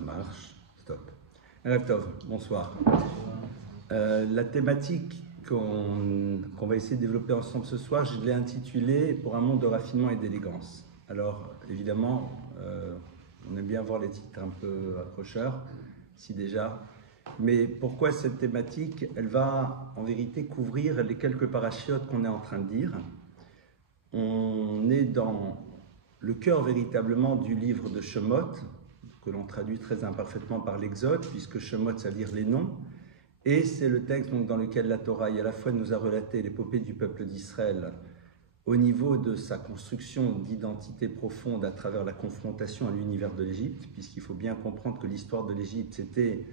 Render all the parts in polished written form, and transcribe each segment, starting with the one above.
marche. Stop. Erev Tov, bonsoir. La thématique qu'on va essayer de développer ensemble ce soir, je l'ai intitulée « Pour un monde de raffinement et d'élégance ». Alors, évidemment, on aime bien voir les titres un peu accrocheurs, si déjà. Mais pourquoi cette thématique? Elle va, en vérité, couvrir les quelques parachiotes qu'on est en train de dire. On est dans le cœur, véritablement, du livre de Shemot, que l'on traduit très imparfaitement par l'Exode, puisque Shemot, ça veut dire les noms. Et c'est le texte donc, dans lequel la Torah, à la fois, nous a relaté l'épopée du peuple d'Israël au niveau de sa construction d'identité profonde à travers la confrontation à l'univers de l'Égypte, puisqu'il faut bien comprendre que l'histoire de l'Égypte, c'était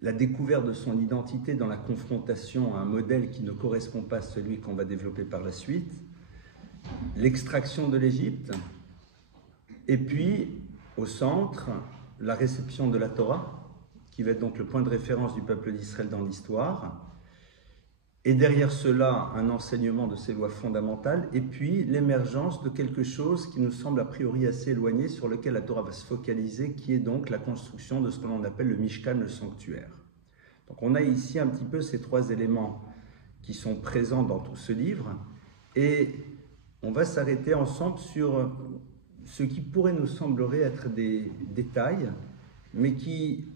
la découverte de son identité dans la confrontation à un modèle qui ne correspond pas à celui qu'on va développer par la suite, l'extraction de l'Égypte, et puis, au centre, la réception de la Torah, qui va être donc le point de référence du peuple d'Israël dans l'histoire, et derrière cela, un enseignement de ces lois fondamentales, et puis l'émergence de quelque chose qui nous semble a priori assez éloigné, sur lequel la Torah va se focaliser, qui est donc la construction de ce que l'on appelle le Mishkan, le sanctuaire. Donc on a ici un petit peu ces trois éléments qui sont présents dans tout ce livre, et on va s'arrêter ensemble sur ce qui pourrait nous semblerait être des détails, mais qui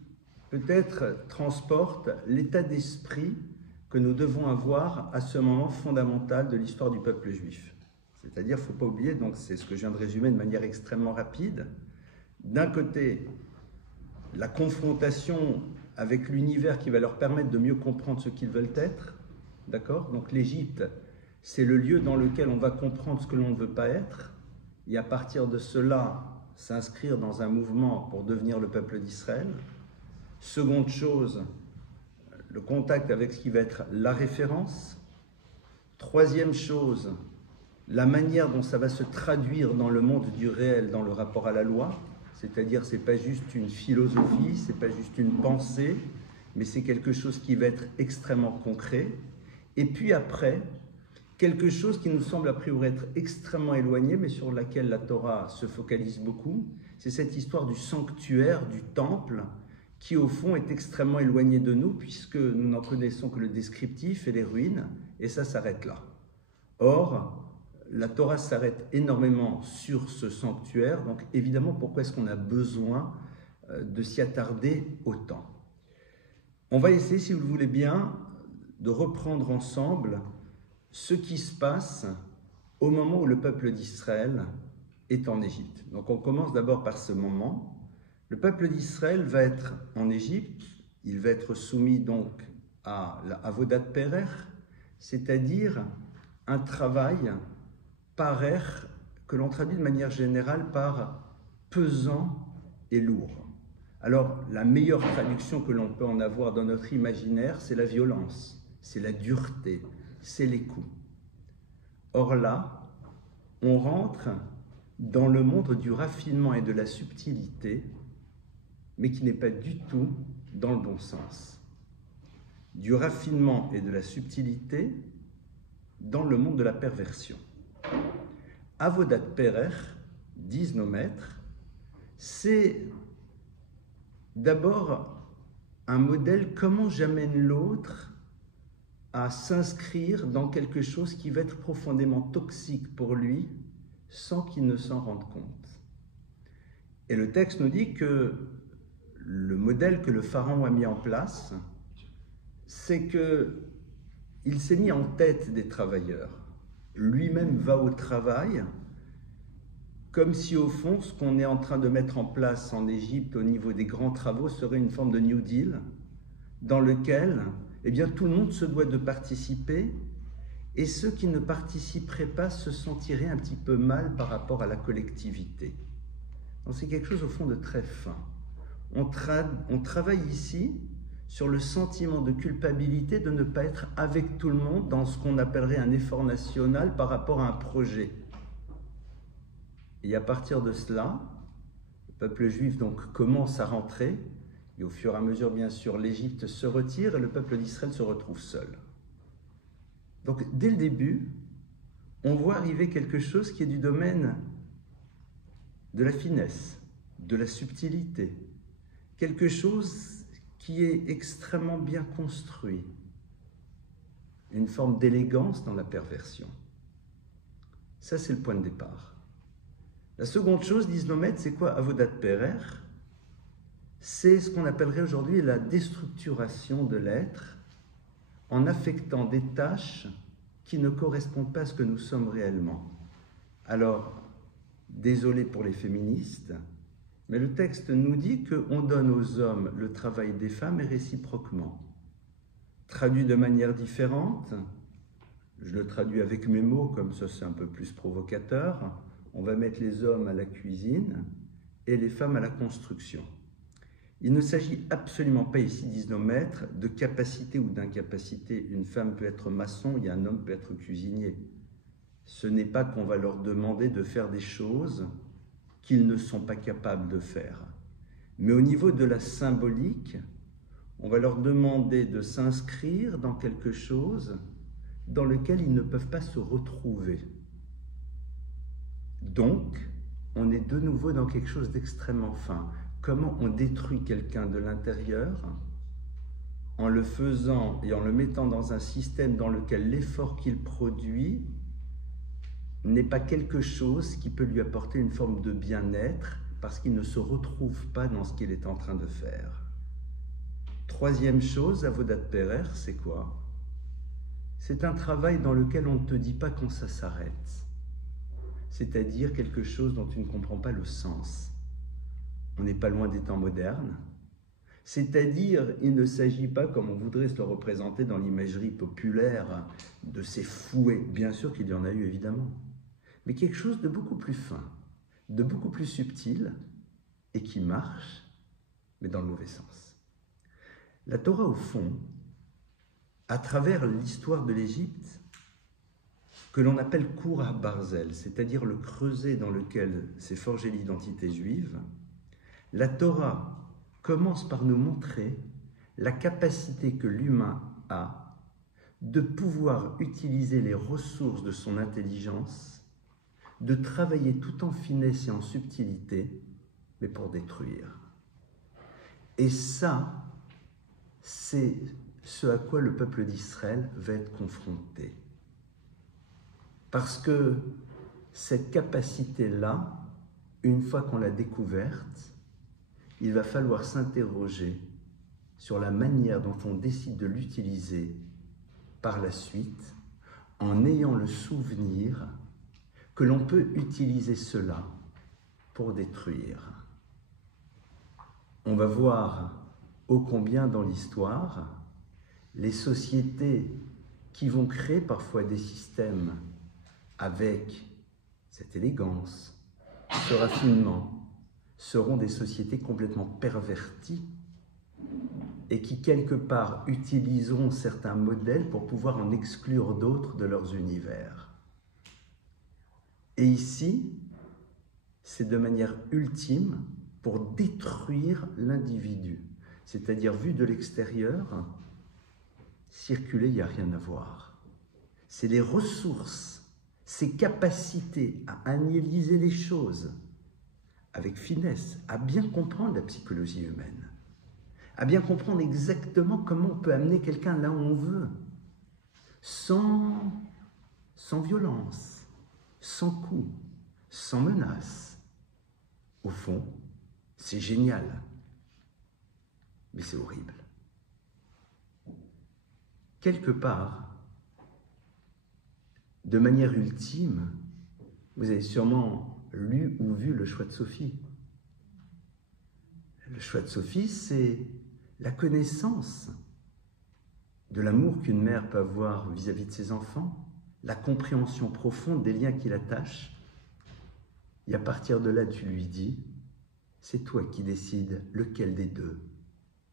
peut-être transportent l'état d'esprit que nous devons avoir à ce moment fondamental de l'histoire du peuple juif. C'est-à-dire, il ne faut pas oublier, donc c'est ce que je viens de résumer de manière extrêmement rapide, d'un côté, la confrontation avec l'univers qui va leur permettre de mieux comprendre ce qu'ils veulent être, d'accord? Donc l'Égypte, c'est le lieu dans lequel on va comprendre ce que l'on ne veut pas être, et à partir de cela, s'inscrire dans un mouvement pour devenir le peuple d'Israël. Seconde chose, le contact avec ce qui va être la référence. Troisième chose, la manière dont ça va se traduire dans le monde du réel, dans le rapport à la loi. C'est-à-dire, ce n'est pas juste une philosophie, ce n'est pas juste une pensée, mais c'est quelque chose qui va être extrêmement concret. Et puis après, quelque chose qui nous semble a priori être extrêmement éloigné, mais sur laquelle la Torah se focalise beaucoup, c'est cette histoire du sanctuaire, du temple, qui au fond est extrêmement éloigné de nous, puisque nous n'en connaissons que le descriptif et les ruines, et ça s'arrête là. Or, la Torah s'arrête énormément sur ce sanctuaire, donc évidemment, pourquoi est-ce qu'on a besoin de s'y attarder autant? On va essayer, si vous le voulez bien, de reprendre ensemble ce qui se passe au moment où le peuple d'Israël est en Égypte. Donc on commence d'abord par ce moment. Le peuple d'Israël va être en Égypte, il va être soumis donc à la Avodat Perer, c'est-à-dire un travail parer que l'on traduit de manière générale par pesant et lourd. Alors la meilleure traduction que l'on peut en avoir dans notre imaginaire, c'est la violence, c'est la dureté, c'est les coups. Or là, on rentre dans le monde du raffinement et de la subtilité, mais qui n'est pas du tout dans le bon sens. Du raffinement et de la subtilité dans le monde de la perversion. Avodat Perer, disent nos maîtres, c'est d'abord un modèle comment j'amène l'autre à s'inscrire dans quelque chose qui va être profondément toxique pour lui sans qu'il ne s'en rende compte. Et le texte nous dit que le modèle que le pharaon a mis en place, c'est qu'il s'est mis en tête des travailleurs. Lui-même va au travail, comme si au fond, ce qu'on est en train de mettre en place en Égypte au niveau des grands travaux serait une forme de New Deal, dans lequel eh bien, tout le monde se doit de participer, et ceux qui ne participeraient pas se sentiraient un petit peu mal par rapport à la collectivité. Donc c'est quelque chose au fond de très fin. On travaille ici sur le sentiment de culpabilité de ne pas être avec tout le monde dans ce qu'on appellerait un effort national par rapport à un projet. Et à partir de cela, le peuple juif donc commence à rentrer, et au fur et à mesure, bien sûr, l'Égypte se retire et le peuple d'Israël se retrouve seul. Donc, dès le début, on voit arriver quelque chose qui est du domaine de la finesse, de la subtilité, quelque chose qui est extrêmement bien construit, une forme d'élégance dans la perversion. Ça, c'est le point de départ. La seconde chose, disent nos maîtres, c'est quoi? Avodat Perer, c'est ce qu'on appellerait aujourd'hui la déstructuration de l'être en affectant des tâches qui ne correspondent pas à ce que nous sommes réellement. Alors, désolé pour les féministes, mais le texte nous dit qu'on donne aux hommes le travail des femmes et réciproquement. Traduit de manière différente, je le traduis avec mes mots, comme ça c'est un peu plus provocateur, on va mettre les hommes à la cuisine et les femmes à la construction. Il ne s'agit absolument pas ici, disent nos maîtres, de capacité ou d'incapacité. Une femme peut être maçon et un homme peut être cuisinier. Ce n'est pas qu'on va leur demander de faire des choses qu'ils ne sont pas capables de faire. Mais au niveau de la symbolique, on va leur demander de s'inscrire dans quelque chose dans lequel ils ne peuvent pas se retrouver. Donc, on est de nouveau dans quelque chose d'extrêmement fin. Comment on détruit quelqu'un de l'intérieur en le faisant et en le mettant dans un système dans lequel l'effort qu'il produit n'est pas quelque chose qui peut lui apporter une forme de bien-être parce qu'il ne se retrouve pas dans ce qu'il est en train de faire. Troisième chose, Avodat Perer, c'est quoi? C'est un travail dans lequel on ne te dit pas quand ça s'arrête. C'est-à-dire quelque chose dont tu ne comprends pas le sens. On n'est pas loin des temps modernes. C'est-à-dire, il ne s'agit pas, comme on voudrait se le représenter dans l'imagerie populaire, de ces fouets. Bien sûr qu'il y en a eu, évidemment. Mais quelque chose de beaucoup plus fin, de beaucoup plus subtil, et qui marche, mais dans le mauvais sens. La Torah, au fond, à travers l'histoire de l'Égypte, que l'on appelle Kour ha-Barzel, c'est-à-dire le creuset dans lequel s'est forgée l'identité juive, la Torah commence par nous montrer la capacité que l'humain a de pouvoir utiliser les ressources de son intelligence, de travailler tout en finesse et en subtilité, mais pour détruire. Et ça, c'est ce à quoi le peuple d'Israël va être confronté. Parce que cette capacité-là, une fois qu'on l'a découverte, il va falloir s'interroger sur la manière dont on décide de l'utiliser par la suite, en ayant le souvenir que l'on peut utiliser cela pour détruire. On va voir ô combien dans l'histoire, les sociétés qui vont créer parfois des systèmes avec cette élégance, ce raffinement, seront des sociétés complètement perverties et qui, quelque part, utiliseront certains modèles pour pouvoir en exclure d'autres de leurs univers. Et ici, c'est de manière ultime pour détruire l'individu. C'est-à-dire, vu de l'extérieur, circuler, il n'y a rien à voir. C'est les ressources, ces capacités à analyser les choses avec finesse, à bien comprendre la psychologie humaine, à bien comprendre exactement comment on peut amener quelqu'un là où on veut, sans violence, sans coup, sans menace. Au fond, c'est génial, mais c'est horrible. Quelque part, de manière ultime, vous avez sûrement lu ou vu le choix de Sophie. Le choix de Sophie, c'est la connaissance de l'amour qu'une mère peut avoir vis-à-vis de ses enfants, la compréhension profonde des liens qui l'attachent. Et à partir de là, tu lui dis, c'est toi qui décides lequel des deux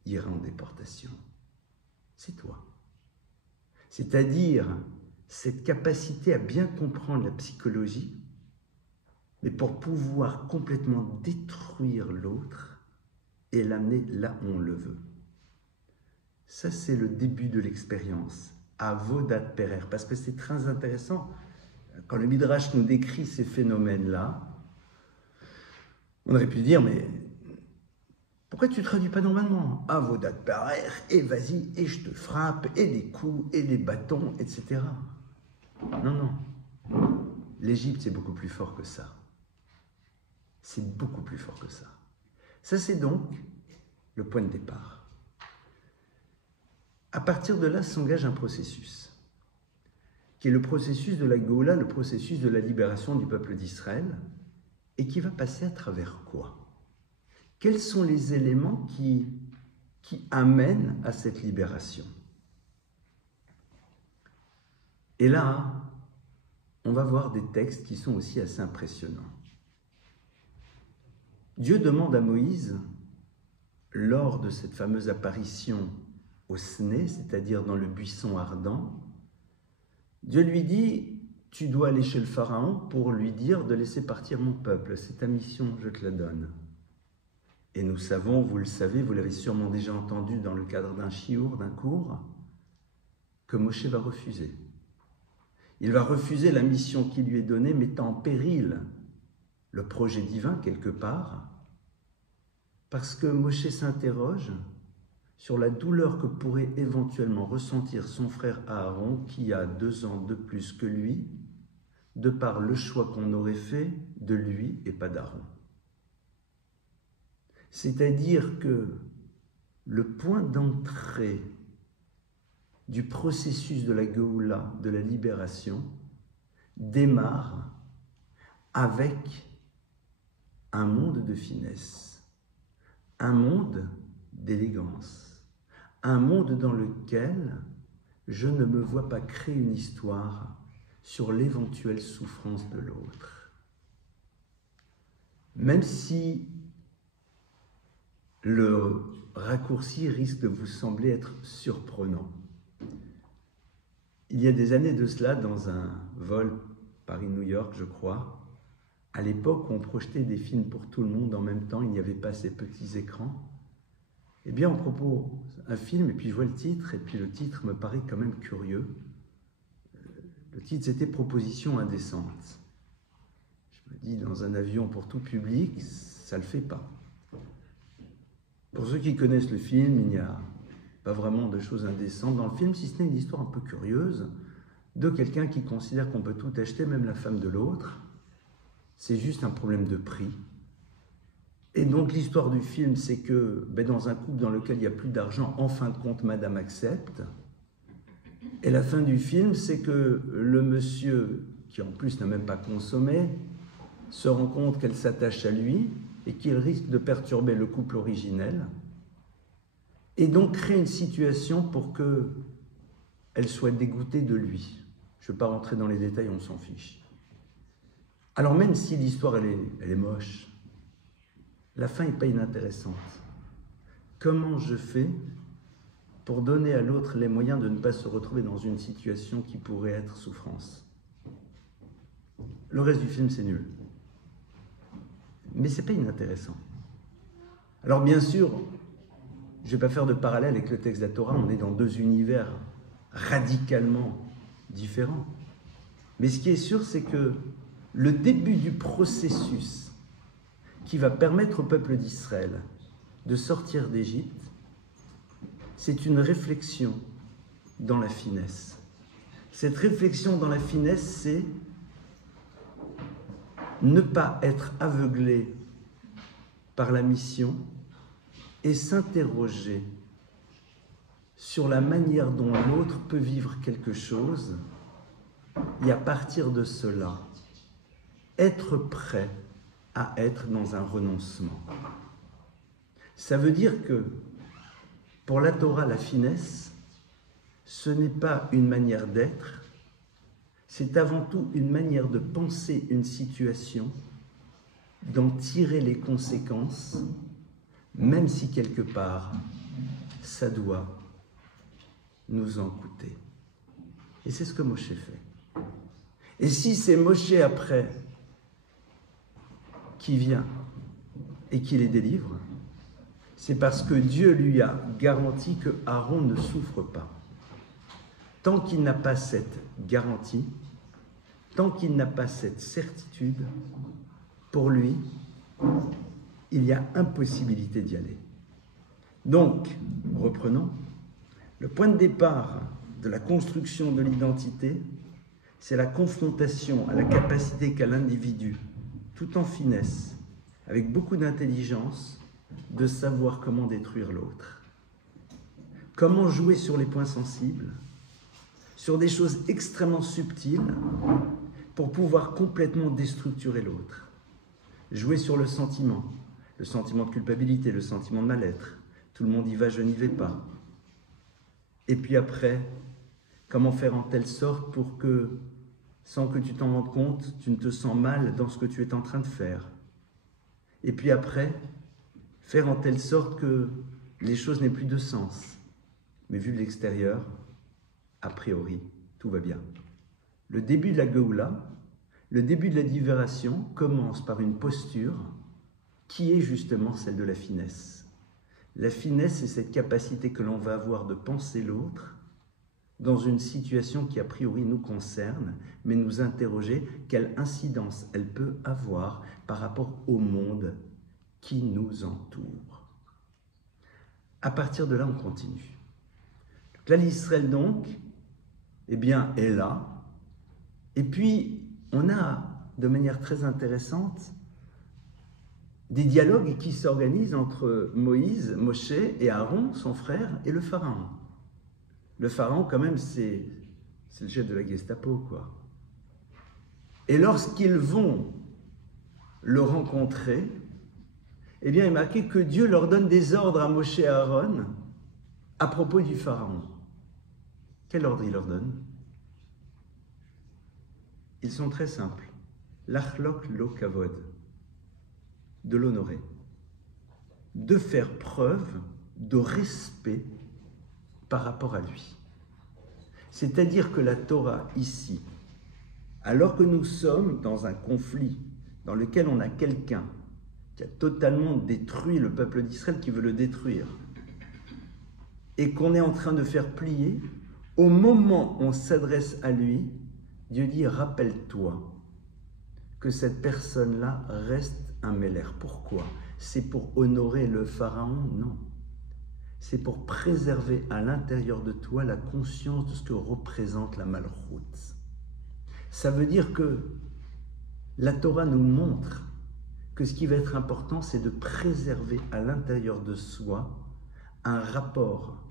ira en déportation. C'est toi. C'est-à-dire cette capacité à bien comprendre la psychologie, mais pour pouvoir complètement détruire l'autre et l'amener là où on le veut. Ça, c'est le début de l'expérience, Avodat Perer, parce que c'est très intéressant. Quand le Midrash nous décrit ces phénomènes-là, on aurait pu dire, mais Pourquoi tu ne traduis pas normalement? Avodat parer, et vas-y, et je te frappe, et des coups, et des bâtons, etc. Non, non. L'Égypte, c'est beaucoup plus fort que ça. C'est beaucoup plus fort que ça. Ça, c'est donc le point de départ. À partir de là s'engage un processus, qui est le processus de la Géoula, le processus de la libération du peuple d'Israël, et qui va passer à travers quoi? Quels sont les éléments qui amènent à cette libération? Et là, on va voir des textes qui sont aussi assez impressionnants. Dieu demande à Moïse, lors de cette fameuse apparition au Sné, c'est-à-dire dans le buisson ardent, Dieu lui dit, tu dois aller chez le Pharaon pour lui dire de laisser partir mon peuple, c'est ta mission, je te la donne. Et nous savons, vous le savez, vous l'avez sûrement déjà entendu dans le cadre d'un chiour, d'un cours, que Moshe va refuser. Il va refuser la mission qui lui est donnée, mettant en péril le projet divin quelque part, parce que Moshe s'interroge sur la douleur que pourrait éventuellement ressentir son frère Aaron, qui a 2 ans de plus que lui, de par le choix qu'on aurait fait de lui et pas d'Aaron. C'est-à-dire que le point d'entrée du processus de la Géoula, de la libération, démarre avec un monde de finesse, un monde d'élégance, un monde dans lequel je ne me vois pas créer une histoire sur l'éventuelle souffrance de l'autre. Même si le raccourci risque de vous sembler être surprenant. Il y a des années de cela, dans un vol Paris-New York, je crois, à l'époque où on projetait des films pour tout le monde en même temps, il n'y avait pas ces petits écrans, eh bien on propose un film, et puis je vois le titre, et puis le titre me paraît quand même curieux. Le titre, c'était « Proposition indécente ». Je me dis, dans un avion pour tout public, ça ne le fait pas. Pour ceux qui connaissent le film, il n'y a pas vraiment de choses indécentes dans le film, si ce n'est une histoire un peu curieuse de quelqu'un qui considère qu'on peut tout acheter, même la femme de l'autre. C'est juste un problème de prix. Et donc l'histoire du film, c'est que dans un couple dans lequel il n'y a plus d'argent, en fin de compte, madame accepte. Et la fin du film, c'est que le monsieur, qui en plus n'a même pas consommé, se rend compte qu'elle s'attache à lui et qu'il risque de perturber le couple originel, et donc créer une situation pour qu'elle soit dégoûtée de lui. Je ne vais pas rentrer dans les détails, on s'en fiche. Alors même si l'histoire, elle est moche, la fin n'est pas inintéressante. Comment je fais pour donner à l'autre les moyens de ne pas se retrouver dans une situation qui pourrait être souffrance? Le reste du film, c'est nul. Mais ce n'est pas inintéressant. Alors bien sûr, je ne vais pas faire de parallèle avec le texte de la Torah, on est dans 2 univers radicalement différents. Mais ce qui est sûr, c'est que le début du processus qui va permettre au peuple d'Israël de sortir d'Égypte, c'est une réflexion dans la finesse. Cette réflexion dans la finesse, c'est ne pas être aveuglé par la mission et s'interroger sur la manière dont l'autre peut vivre quelque chose et à partir de cela, être prêt à être dans un renoncement. Ça veut dire que pour la Torah, la finesse, ce n'est pas une manière d'être, c'est avant tout une manière de penser une situation, d'en tirer les conséquences, même si quelque part, ça doit nous en coûter. Et c'est ce que Moshe fait. Et si c'est Moshe après qui vient et qui les délivre, c'est parce que Dieu lui a garanti que Aaron ne souffre pas. Tant qu'il n'a pas cette garantie, tant qu'il n'a pas cette certitude, pour lui, il y a impossibilité d'y aller. Donc, reprenons, le point de départ de la construction de l'identité, c'est la confrontation à la capacité qu'a l'individu, tout en finesse, avec beaucoup d'intelligence, de savoir comment détruire l'autre. Comment jouer sur les points sensibles, sur des choses extrêmement subtiles, pour pouvoir complètement déstructurer l'autre. Jouer sur le sentiment de culpabilité, le sentiment de mal-être. Tout le monde y va, je n'y vais pas. Et puis après, comment faire en telle sorte pour que, sans que tu t'en rendes compte, tu ne te sens mal dans ce que tu es en train de faire. Et puis après, faire en telle sorte que les choses n'aient plus de sens. Mais vu de l'extérieur, a priori, tout va bien. Le début de la Géoula, le début de la libération commence par une posture qui est justement celle de la finesse. La finesse, c'est cette capacité que l'on va avoir de penser l'autre dans une situation qui a priori nous concerne, mais nous interroger quelle incidence elle peut avoir par rapport au monde qui nous entoure. À partir de là, on continue. Là, l'Israël donc, eh bien, est là. Et puis, on a, de manière très intéressante, des dialogues qui s'organisent entre Moïse, Moshe et Aaron, son frère, et le pharaon. Le pharaon, quand même, c'est le chef de la Gestapo, quoi. Et lorsqu'ils vont le rencontrer, eh bien, il est marqué que Dieu leur donne des ordres à Moshe et à Aaron à propos du pharaon. Quel ordre il leur donne? Ils sont très simples. L'achlok lo kavod, de l'honorer, de faire preuve de respect par rapport à lui. C'est-à-dire que la Torah ici, alors que nous sommes dans un conflit dans lequel on a quelqu'un qui a totalement détruit le peuple d'Israël, qui veut le détruire, et qu'on est en train de faire plier, au moment où on s'adresse à lui, Dieu dit « Rappelle-toi que cette personne-là reste un mélère. » Pourquoi? C'est pour honorer le pharaon? Non. C'est pour préserver à l'intérieur de toi la conscience de ce que représente la malchoute. Ça veut dire que la Torah nous montre que ce qui va être important, c'est de préserver à l'intérieur de soi un rapport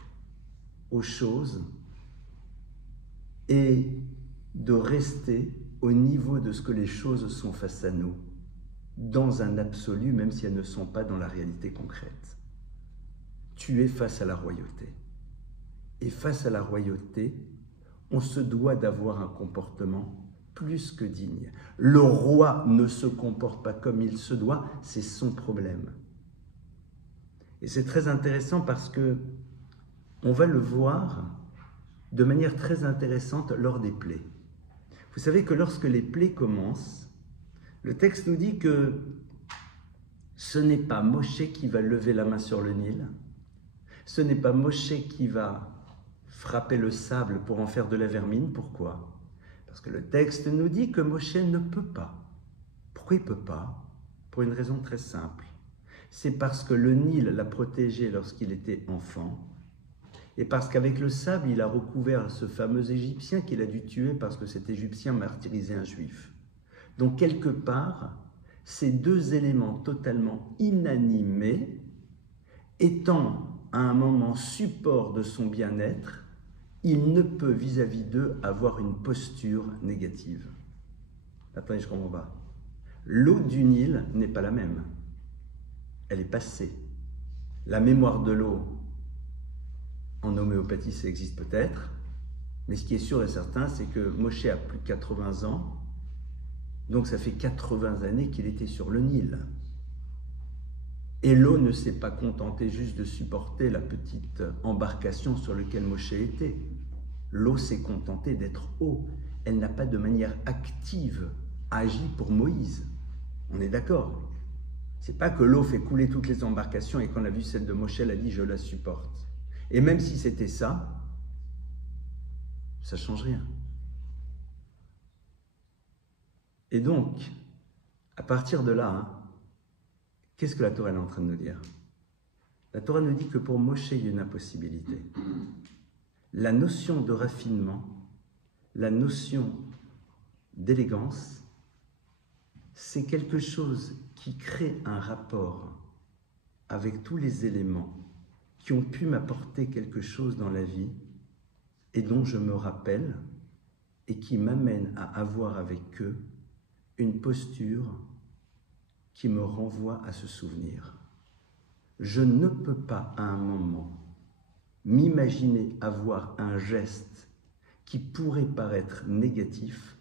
aux choses et de rester au niveau de ce que les choses sont face à nous, dans un absolu, même si elles ne sont pas dans la réalité concrète. Tu es face à la royauté. Et face à la royauté, on se doit d'avoir un comportement plus que digne. Le roi ne se comporte pas comme il se doit, c'est son problème. Et c'est très intéressant parce que on va le voir de manière très intéressante lors des plaies. Vous savez que lorsque les plaies commencent, le texte nous dit que ce n'est pas Moshe qui va lever la main sur le Nil, ce n'est pas Moshe qui va frapper le sable pour en faire de la vermine. Pourquoi? Parce que le texte nous dit que Moshe ne peut pas. Pourquoi il ne peut pas? Pour une raison très simple. C'est parce que le Nil l'a protégé lorsqu'il était enfant, et parce qu'avec le sable, il a recouvert ce fameux Égyptien qu'il a dû tuer parce que cet Égyptien martyrisait un Juif. Donc, quelque part, ces deux éléments totalement inanimés, étant à un moment support de son bien-être, il ne peut vis-à-vis d'eux avoir une posture négative. Attendez, je ne comprends pas. L'eau du Nil n'est pas la même. Elle est passée. La mémoire de l'eau, en homéopathie, ça existe peut-être, mais ce qui est sûr et certain, c'est que Moshe a plus de 80 ans, donc ça fait 80 années qu'il était sur le Nil. Et l'eau ne s'est pas contentée juste de supporter la petite embarcation sur laquelle Moshe était. L'eau s'est contentée d'être eau. Elle n'a pas de manière active agi pour Moïse. On est d'accord? C'est pas que l'eau fait couler toutes les embarcations et qu'on a vu celle de Moshe, elle a dit « je la supporte ». Et même si c'était ça, ça ne change rien. Et donc, à partir de là, qu'est-ce que la Torah est en train de nous dire? La Torah nous dit que pour Moshe, il y a une impossibilité. La notion de raffinement, la notion d'élégance, c'est quelque chose qui crée un rapport avec tous les éléments qui ont pu m'apporter quelque chose dans la vie et dont je me rappelle et qui m'amène à avoir avec eux une posture qui me renvoie à ce souvenir. Je ne peux pas à un moment m'imaginer avoir un geste qui pourrait paraître négatif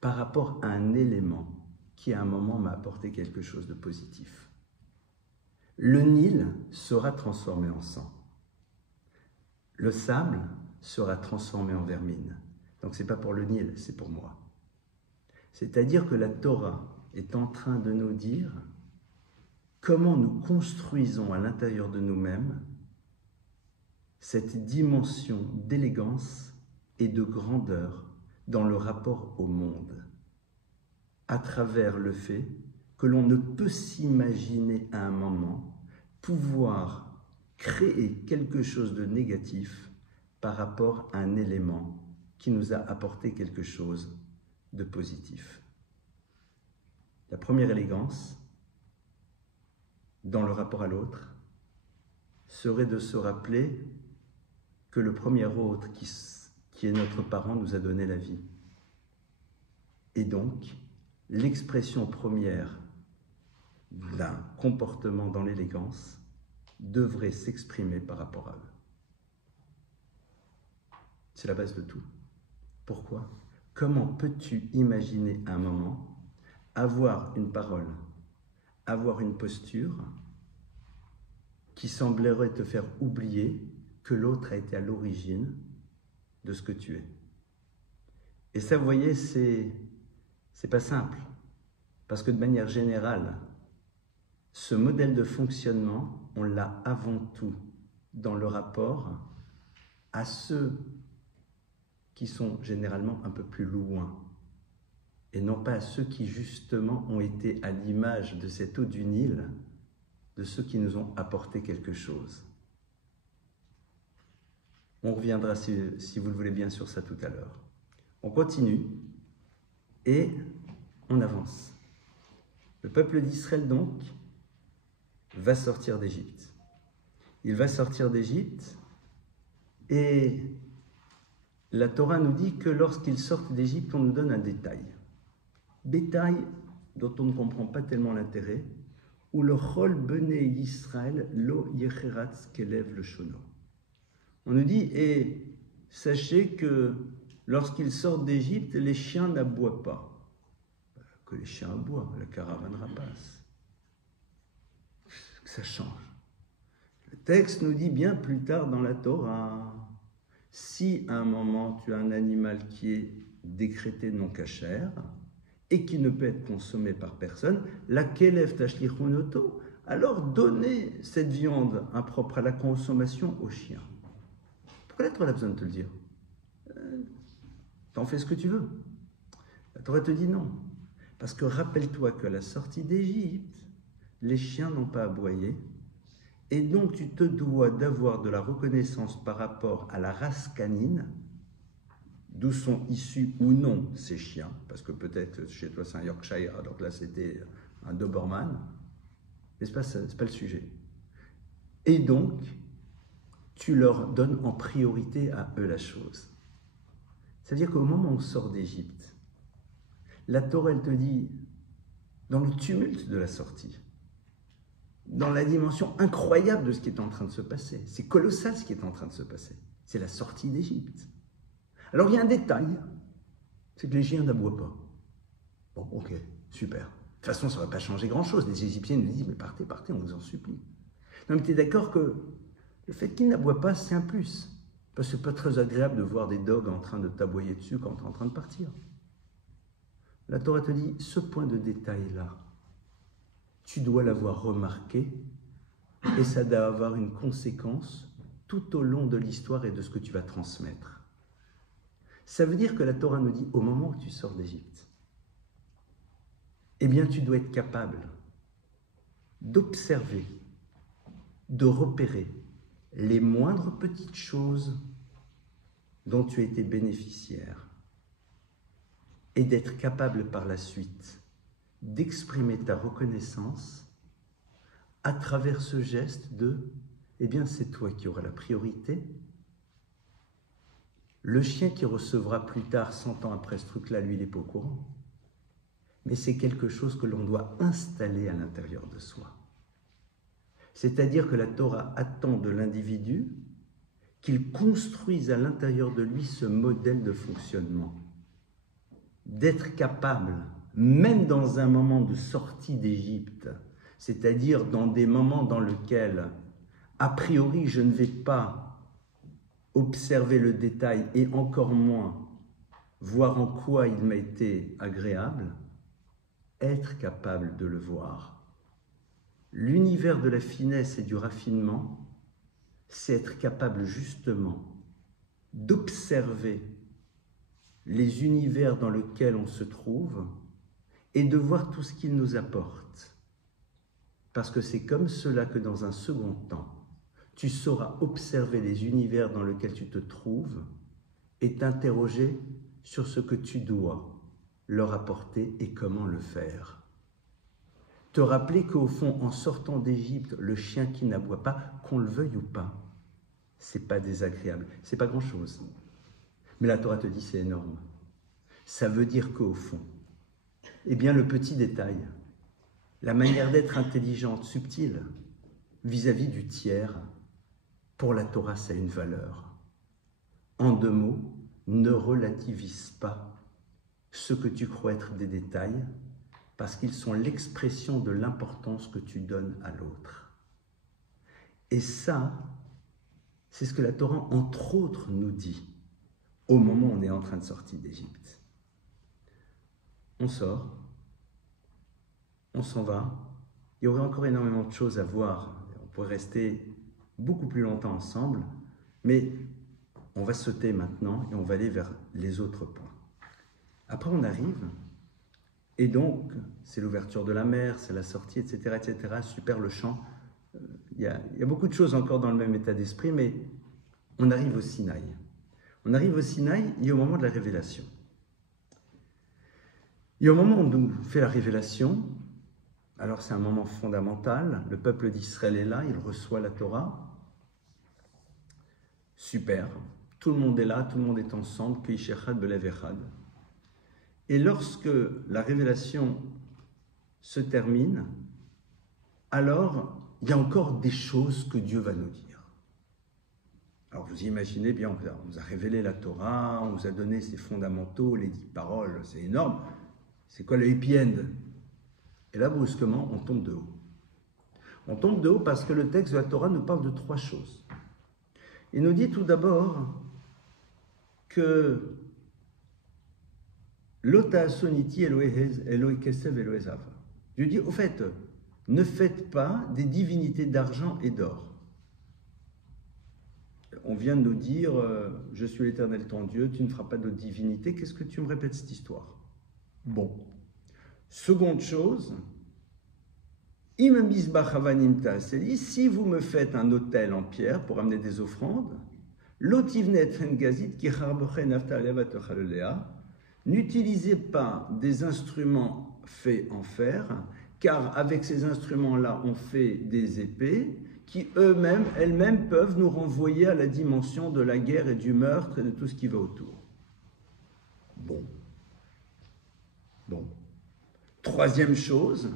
par rapport à un élément qui à un moment m'a apporté quelque chose de positif. Le Nil sera transformé en sang. Le sable sera transformé en vermine. Donc ce n'est pas pour le Nil, c'est pour moi. C'est-à-dire que la Torah est en train de nous dire comment nous construisons à l'intérieur de nous-mêmes cette dimension d'élégance et de grandeur dans le rapport au monde, à travers le fait que l'on ne peut s'imaginer à un moment pouvoir créer quelque chose de négatif par rapport à un élément qui nous a apporté quelque chose de positif. La première élégance, dans le rapport à l'autre, serait de se rappeler que le premier autre, qui est notre parent, nous a donné la vie. Et donc, l'expression première d'un comportement dans l'élégance devrait s'exprimer par rapport à eux. C'est la base de tout. Pourquoi? Comment peux-tu imaginer à un moment avoir une parole, avoir une posture qui semblerait te faire oublier que l'autre a été à l'origine de ce que tu es? Et ça, vous voyez, c'est pas simple. Parce que de manière générale, ce modèle de fonctionnement, on l'a avant tout dans le rapport à ceux qui sont généralement un peu plus loin, et non pas à ceux qui justement ont été à l'image de cette eau du Nil, de ceux qui nous ont apporté quelque chose. On reviendra, si vous le voulez bien, sur ça tout à l'heure. On continue et on avance. Le peuple d'Israël, donc, va sortir d'Égypte. Il va sortir d'Égypte et la Torah nous dit que lorsqu'ils sortent d'Égypte, on nous donne un détail. Détail dont on ne comprend pas tellement l'intérêt, où le Chol Bené Yisraël lo yecheratz kelev le shono. On nous dit, et sachez que lorsqu'ils sortent d'Égypte, les chiens n'aboient pas. Que les chiens aboient, la caravane rapace. Ça change. Le texte nous dit bien plus tard dans la Torah, si à un moment tu as un animal qui est décrété non cachère et qui ne peut être consommé par personne, la kelev tashlichunoto, alors donnez cette viande impropre à la consommation aux chiens. Pourquoi la Torah a besoin de te le dire? T'en fais ce que tu veux. La Torah te dit non. Parce que rappelle-toi qu'à la sortie d'Égypte, les chiens n'ont pas aboyé, et donc tu te dois d'avoir de la reconnaissance par rapport à la race canine, d'où sont issus ou non ces chiens, parce que peut-être chez toi c'est un Yorkshire, donc là c'était un Doberman, mais c'est pas le sujet. Et donc, tu leur donnes en priorité à eux la chose. C'est-à-dire qu'au moment où on sort d'Égypte, la Torah, elle te dit, dans le tumulte de la sortie, dans la dimension incroyable de ce qui est en train de se passer, c'est colossal ce qui est en train de se passer, c'est la sortie d'Égypte. Alors il y a un détail, c'est que les chiens n'aboient pas. Bon, ok, super. De toute façon, ça ne va pas changer grand-chose. Les Égyptiens nous disent, mais partez, partez, on vous en supplie. Non, mais tu es d'accord que le fait qu'ils n'aboient pas, c'est un plus. Parce que c'est pas très agréable de voir des dogs en train de t'aboyer dessus quand tu es en train de partir. La Torah te dit, ce point de détail-là, tu dois l'avoir remarqué et ça doit avoir une conséquence tout au long de l'histoire et de ce que tu vas transmettre. Ça veut dire que la Torah nous dit, au moment où tu sors d'Égypte, eh bien tu dois être capable d'observer de repérer les moindres petites choses dont tu as été bénéficiaire et d'être capable par la suite d'exprimer ta reconnaissance à travers ce geste de « eh bien c'est toi qui auras la priorité ». Le chien qui recevra plus tard, 100 ans après ce truc-là, lui, il n'est pas au courant. Mais c'est quelque chose que l'on doit installer à l'intérieur de soi. C'est-à-dire que la Torah attend de l'individu qu'il construise à l'intérieur de lui ce modèle de fonctionnement. D'être capable, même dans un moment de sortie d'Égypte, c'est-à-dire dans des moments dans lesquels, a priori, je ne vais pas observer le détail et encore moins voir en quoi il m'a été agréable, être capable de le voir. L'univers de la finesse et du raffinement, c'est être capable justement d'observer les univers dans lesquels on se trouve et de voir tout ce qu'ils nous apportent. Parce que c'est comme cela que dans un second temps, tu sauras observer les univers dans lesquels tu te trouves et t'interroger sur ce que tu dois leur apporter et comment le faire. Te rappeler qu'au fond, en sortant d'Égypte, le chien qui n'aboie pas, qu'on le veuille ou pas, c'est pas désagréable, c'est pas grand-chose. Mais la Torah te dit c'est énorme. Ça veut dire qu'au fond, eh bien le petit détail, la manière d'être intelligente, subtile, vis-à-vis du tiers, pour la Torah, ça a une valeur. En 2 mots, ne relativise pas ce que tu crois être des détails, parce qu'ils sont l'expression de l'importance que tu donnes à l'autre. Et ça, c'est ce que la Torah, entre autres, nous dit au moment où on est en train de sortir d'Égypte. On sort, on s'en va, il y aurait encore énormément de choses à voir, on pourrait rester beaucoup plus longtemps ensemble, mais on va sauter maintenant et on va aller vers les autres points. Après on arrive, et donc c'est l'ouverture de la mer, c'est la sortie, etc., etc., super le chant. Il y a beaucoup de choses encore dans le même état d'esprit, mais on arrive au Sinaï. On arrive au Sinaï et au moment de la révélation. Et au moment où on nous fait la révélation, alors c'est un moment fondamental, le peuple d'Israël est là, il reçoit la Torah. Super, tout le monde est là, tout le monde est ensemble, Keish Echad Belev Echad. Et lorsque la révélation se termine, alors il y a encore des choses que Dieu va nous dire. Alors vous imaginez bien, on nous a révélé la Torah, on nous a donné ses fondamentaux, les 10 paroles, c'est énorme. C'est quoi le happy end? Et là, brusquement, on tombe de haut. On tombe de haut parce que le texte de la Torah nous parle de 3 choses. Il nous dit tout d'abord que Lota soniti Elohe Kesev Elohe Zav. Dieu dit, au fait, ne faites pas des divinités d'argent et d'or. On vient de nous dire, je suis l'Éternel ton Dieu, tu ne feras pas de divinité. Qu'est-ce que tu me répètes cette histoire? Bon. Seconde chose, si vous me faites un autel en pierre pour amener des offrandes, n'utilisez pas des instruments faits en fer, car avec ces instruments-là, on fait des épées qui elles-mêmes peuvent nous renvoyer à la dimension de la guerre et du meurtre et de tout ce qui va autour. Bon. Troisième chose,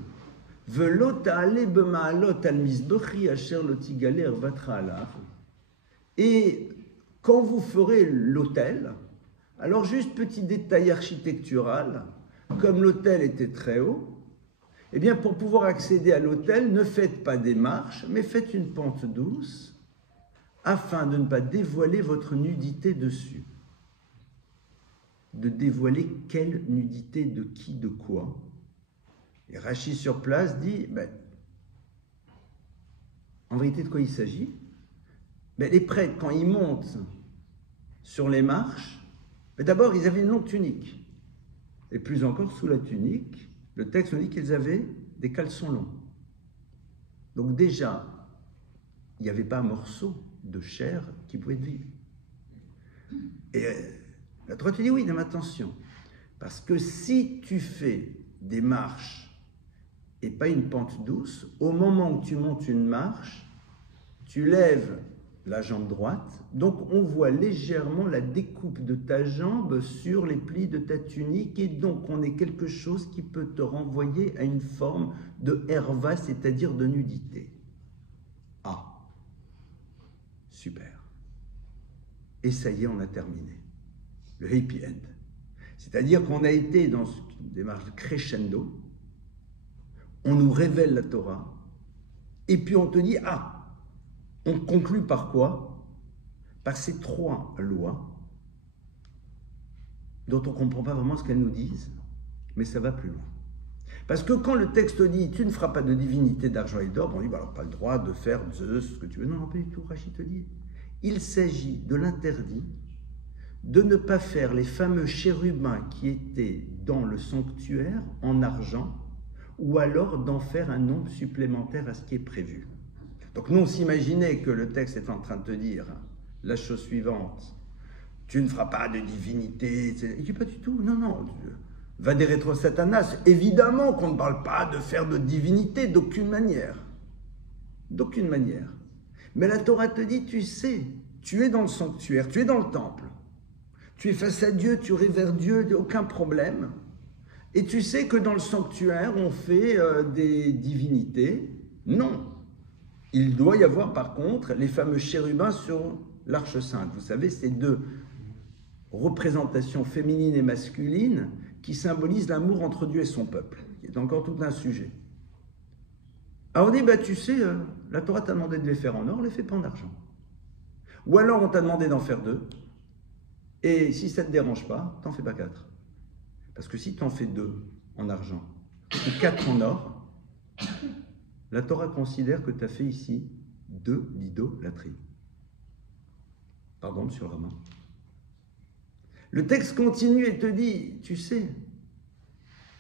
et quand vous ferez l'autel, alors juste petit détail architectural, comme l'autel était très haut, eh bien pour pouvoir accéder à l'autel, ne faites pas des marches, mais faites une pente douce, afin de ne pas dévoiler votre nudité dessus. De dévoiler quelle nudité, de qui, de quoi. Et Rachi sur place dit, en vérité de quoi il s'agit? Les prêtres, quand ils montent sur les marches, d'abord ils avaient une longue tunique. Et plus encore, sous la tunique, le texte nous dit qu'ils avaient des caleçons longs. Donc déjà, il n'y avait pas un morceau de chair qui pouvait être vu. Et la Torah te dit oui, mais attention, parce que si tu fais des marches et pas une pente douce, au moment où tu montes une marche, tu lèves la jambe droite, donc on voit légèrement la découpe de ta jambe sur les plis de ta tunique, et donc on est quelque chose qui peut te renvoyer à une forme de herva, c'est-à-dire de nudité. Ah, super. Et ça y est, on a terminé. Le happy end. C'est-à-dire qu'on a été dans une démarche crescendo, on nous révèle la Torah, et puis on te dit, ah, on conclut par quoi? Par ces 3 lois dont on ne comprend pas vraiment ce qu'elles nous disent, mais ça va plus loin. Parce que quand le texte dit « tu ne feras pas de divinité d'argent et d'or », on dit bah, « alors pas le droit de faire Zeus, ce que tu veux ». Non, non, pas du tout, Rachid te dit. Il s'agit de l'interdit de ne pas faire les fameux chérubins qui étaient dans le sanctuaire en argent, ou alors d'en faire un nombre supplémentaire à ce qui est prévu. Donc nous, on s'imaginait que le texte est en train de te dire la chose suivante, tu ne feras pas de divinité, etc. Il dit pas du tout, non, non, va des rétro Satanas, évidemment qu'on ne parle pas de faire de divinité d'aucune manière. D'aucune manière. Mais la Torah te dit, tu sais, tu es dans le sanctuaire, tu es dans le temple, tu es face à Dieu, tu révères Dieu, aucun problème. Et tu sais que dans le sanctuaire, on fait des divinités. Non. Il doit y avoir par contre les fameux chérubins sur l'Arche Sainte. Vous savez, ces 2 représentations féminines et masculines qui symbolisent l'amour entre Dieu et son peuple, qui est encore tout un sujet. Alors on dit, bah, tu sais, la Torah t'a demandé de les faire en or, on ne les fait pas en argent. Ou alors on t'a demandé d'en faire 2, et si ça ne te dérange pas, t'en fais pas 4. Parce que si tu en fais 2 en argent et 4 en or, la Torah considère que tu as fait ici 2 l'idolâtrie. Pardon, monsieur le rabbin. Le texte continue et te dit, tu sais,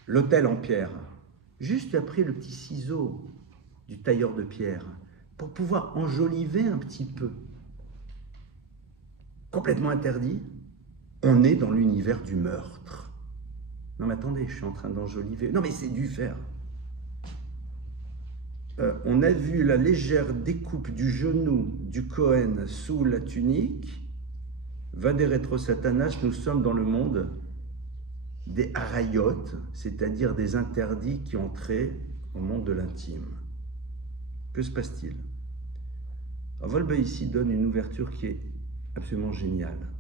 l'autel en pierre, juste tu as pris le petit ciseau du tailleur de pierre pour pouvoir enjoliver un petit peu. Complètement interdit, on est dans l'univers du meurtre. Non mais attendez, je suis en train d'enjoliver. Non mais c'est du fer. On a vu la légère découpe du genou du Cohen sous la tunique. Va des rétro Satanas, nous sommes dans le monde des harayot, c'est-à-dire des interdits qui ont trait au monde de l'intime. Que se passe-t-il? Volbe ici donne une ouverture qui est absolument géniale.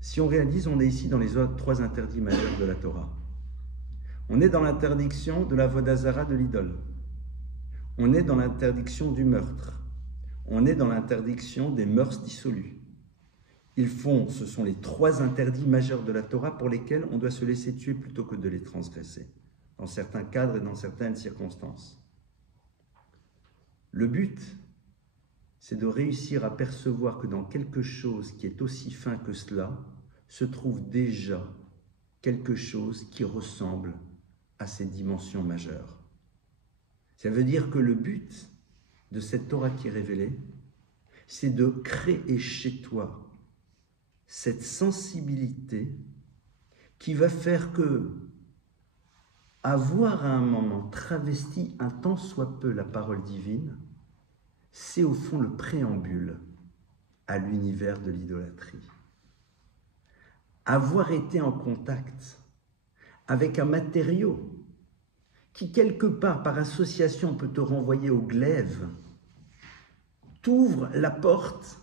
Si on réalise, on est ici dans les 3 interdits majeurs de la Torah. On est dans l'interdiction de la vodazara de l'idole. On est dans l'interdiction du meurtre. On est dans l'interdiction des mœurs dissolues. Ce sont les 3 interdits majeurs de la Torah pour lesquels on doit se laisser tuer plutôt que de les transgresser, dans certains cadres et dans certaines circonstances. Le but, c'est de réussir à percevoir que dans quelque chose qui est aussi fin que cela, se trouve déjà quelque chose qui ressemble à ces dimensions majeures. Ça veut dire que le but de cette Torah qui est révélée, c'est de créer chez toi cette sensibilité qui va faire que avoir à un moment travesti un tant soit peu la parole divine, c'est au fond le préambule à l'univers de l'idolâtrie. Avoir été en contact avec un matériau qui, quelque part, par association, peut te renvoyer au glaive, t'ouvre la porte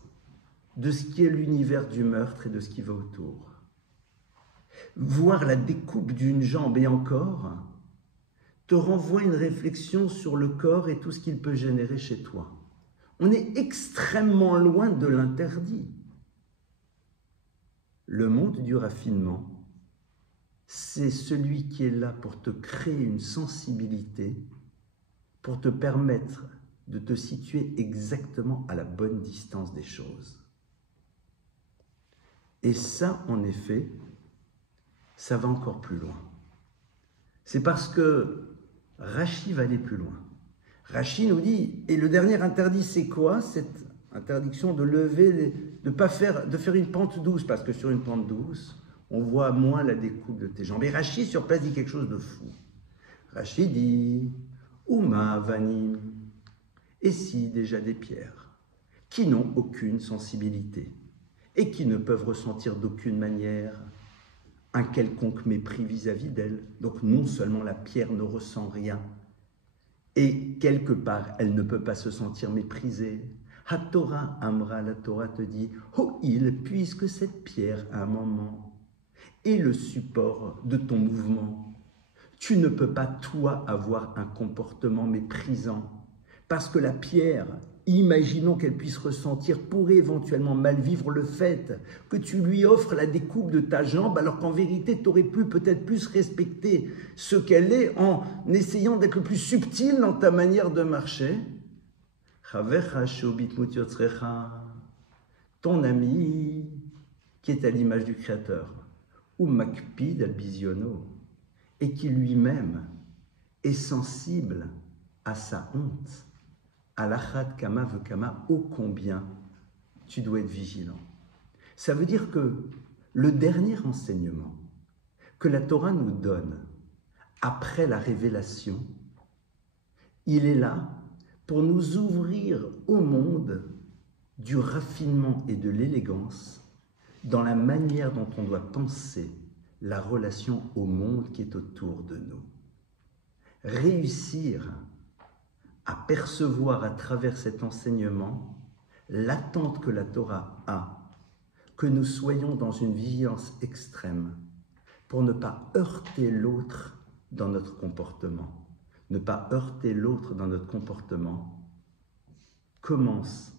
de ce qui est l'univers du meurtre et de ce qui va autour. Voir la découpe d'une jambe et encore te renvoie une réflexion sur le corps et tout ce qu'il peut générer chez toi. On est extrêmement loin de l'interdit. Le monde du raffinement, c'est celui qui est là pour te créer une sensibilité, pour te permettre de te situer exactement à la bonne distance des choses. Et ça, en effet, ça va encore plus loin. C'est parce que Rashi va aller plus loin. Rachi nous dit, et le dernier interdit, c'est quoi? Cette interdiction de lever, de faire une pente douce, parce que sur une pente douce, on voit moins la découpe de tes jambes. Et Rachi, sur place, dit quelque chose de fou. Rachi dit, Uma vanim, et si déjà des pierres, qui n'ont aucune sensibilité, et qui ne peuvent ressentir d'aucune manière un quelconque mépris vis-à-vis d'elle. Donc non seulement la pierre ne ressent rien, et quelque part, elle ne peut pas se sentir méprisée. Ha-Torah Amra, la Torah te dit, oh il, puisque cette pierre, à un moment, est le support de ton mouvement, tu ne peux pas, toi, avoir un comportement méprisant, parce que la pierre, imaginons qu'elle puisse ressentir, pourrait éventuellement mal vivre le fait que tu lui offres la découpe de ta jambe, alors qu'en vérité, tu aurais pu peut-être plus respecter ce qu'elle est en essayant d'être le plus subtil dans ta manière de marcher. Ton ami, qui est à l'image du Créateur, ou makpid al-biziono, et qui lui-même est sensible à sa honte, à l'achat kama vekama, ô combien tu dois être vigilant. Ça veut dire que le dernier enseignement que la Torah nous donne après la révélation, il est là pour nous ouvrir au monde du raffinement et de l'élégance dans la manière dont on doit penser la relation au monde qui est autour de nous. Réussir à percevoir à travers cet enseignement l'attente que la Torah a, que nous soyons dans une vigilance extrême pour ne pas heurter l'autre dans notre comportement. Ne pas heurter l'autre dans notre comportement commence